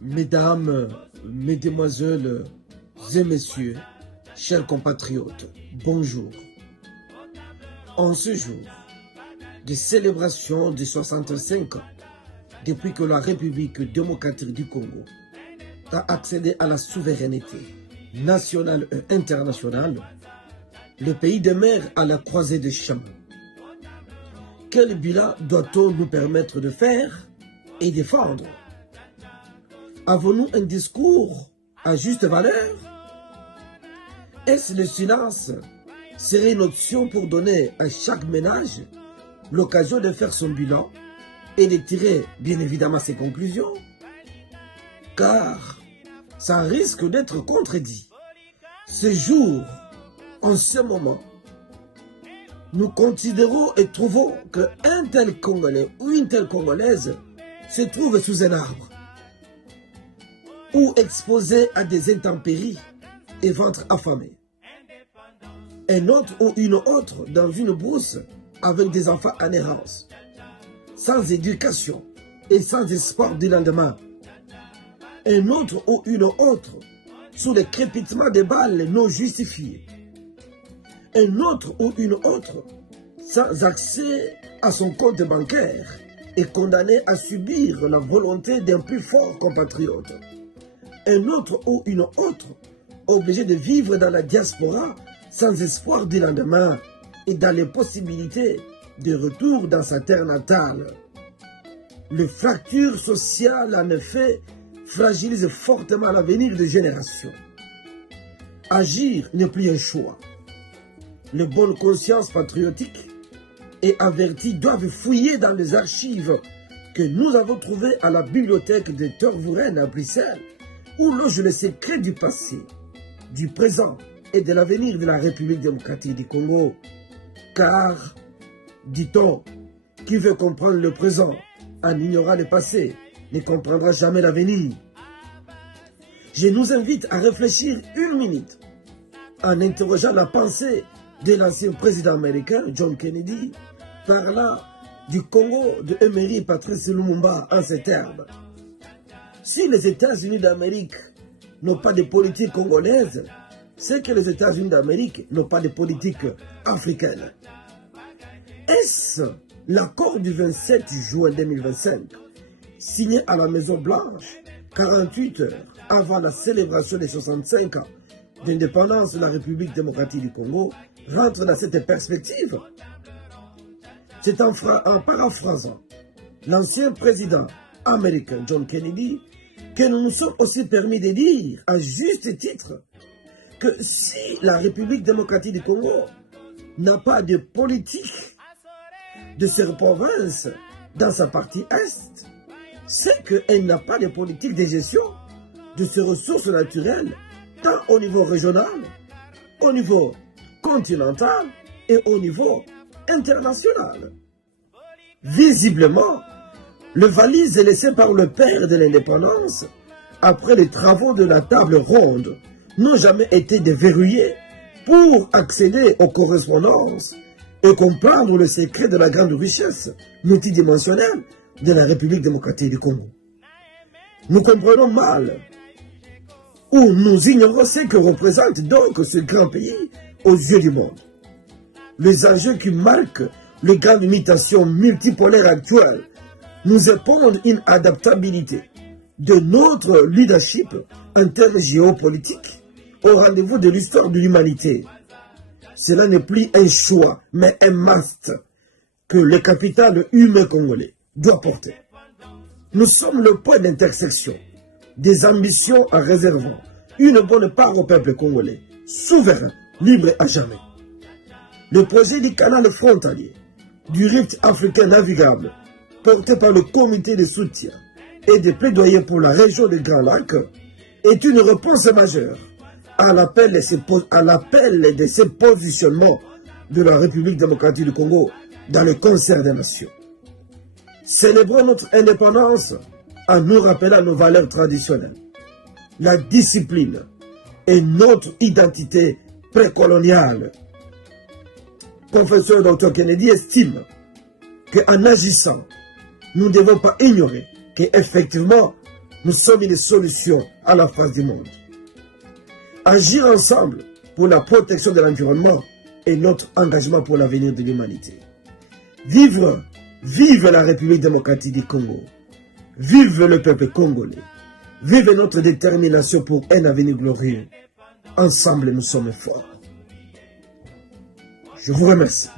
Mesdames, Mesdemoiselles et Messieurs, chers compatriotes, bonjour. En ce jour de célébration de 65 ans depuis que la République démocratique du Congo a accédé à la souveraineté nationale et internationale, le pays demeure à la croisée des chemins. Quel bilan doit-on nous permettre de faire et défendre? Avons-nous un discours à juste valeur? Est-ce le silence serait une option pour donner à chaque ménage l'occasion de faire son bilan et de tirer bien évidemment ses conclusions? Car ça risque d'être contredit. Ce jour, en ce moment, nous considérons et trouvons qu'un tel Congolais ou une telle Congolaise se trouve sous un arbre ou exposé à des intempéries et ventre affamé. Un autre ou une autre dans une brousse avec des enfants en errance, sans éducation et sans espoir du lendemain. Un autre ou une autre sous le crépitement des balles non justifiées. Un autre ou une autre sans accès à son compte bancaire et condamné à subir la volonté d'un plus fort compatriote. Un autre ou une autre obligé de vivre dans la diaspora sans espoir du lendemain et dans les possibilités de retour dans sa terre natale. Les fractures sociales, en effet, fragilisent fortement l'avenir des générations. Agir n'est plus un choix. Les bonnes consciences patriotiques et averties doivent fouiller dans les archives que nous avons trouvées à la bibliothèque de Tervuren à Bruxelles, où loge le secret du passé, du présent et de l'avenir de la République démocratique du Congo. Car, dit-on, qui veut comprendre le présent en ignorant le passé ne comprendra jamais l'avenir. Je nous invite à réfléchir une minute en interrogeant la pensée de l'ancien président américain John Kennedy, parlant du Congo de Emery Patrice Lumumba en ces termes. Si les États-Unis d'Amérique n'ont pas de politique congolaise, c'est que les États-Unis d'Amérique n'ont pas de politique africaine. Est-ce l'accord du 27 juin 2025, signé à la Maison-Blanche, 48 heures avant la célébration des 65 ans d'indépendance de la République démocratique du Congo, rentre dans cette perspective? C'est en paraphrasant l'ancien président américain John Kennedy que nous nous sommes aussi permis de dire, à juste titre, que si la République démocratique du Congo n'a pas de politique de cette province dans sa partie Est, c'est qu'elle n'a pas de politique de gestion de ses ressources naturelles, tant au niveau régional, au niveau continental et au niveau international. Visiblement, le valise laissé par le père de l'indépendance, après les travaux de la table ronde, n'ont jamais été déverrouillés pour accéder aux correspondances et comprendre le secret de la grande richesse multidimensionnelle de la République démocratique du Congo. Nous comprenons mal, ou nous ignorons ce que représente donc ce grand pays aux yeux du monde. Les enjeux qui marquent les grandes mutations multipolaires actuelles nous épondent une adaptabilité de notre leadership en termes géopolitiques au rendez-vous de l'histoire de l'humanité. Cela n'est plus un choix, mais un must que le capital humain congolais doit porter. Nous sommes le point d'intersection des ambitions en réservant une bonne part au peuple congolais, souverain, libre à jamais. Le projet du canal frontalier, du rift africain navigable, porté par le comité de soutien et de plaidoyer pour la région des Grands Lacs, est une réponse majeure à l'appel de ces positionnements de la République démocratique du Congo dans le concert des nations. Célébrons notre indépendance en nous rappelant nos valeurs traditionnelles, la discipline et notre identité précoloniale. Professeur Dr Kennedy estime qu'en agissant, nous ne devons pas ignorer qu'effectivement, Nous sommes une solution à la face du monde. Agir ensemble pour la protection de l'environnement est notre engagement pour l'avenir de l'humanité. Vive la République démocratique du Congo. Vive le peuple congolais. Vive notre détermination pour un avenir glorieux. Ensemble, nous sommes forts. Je vous remercie.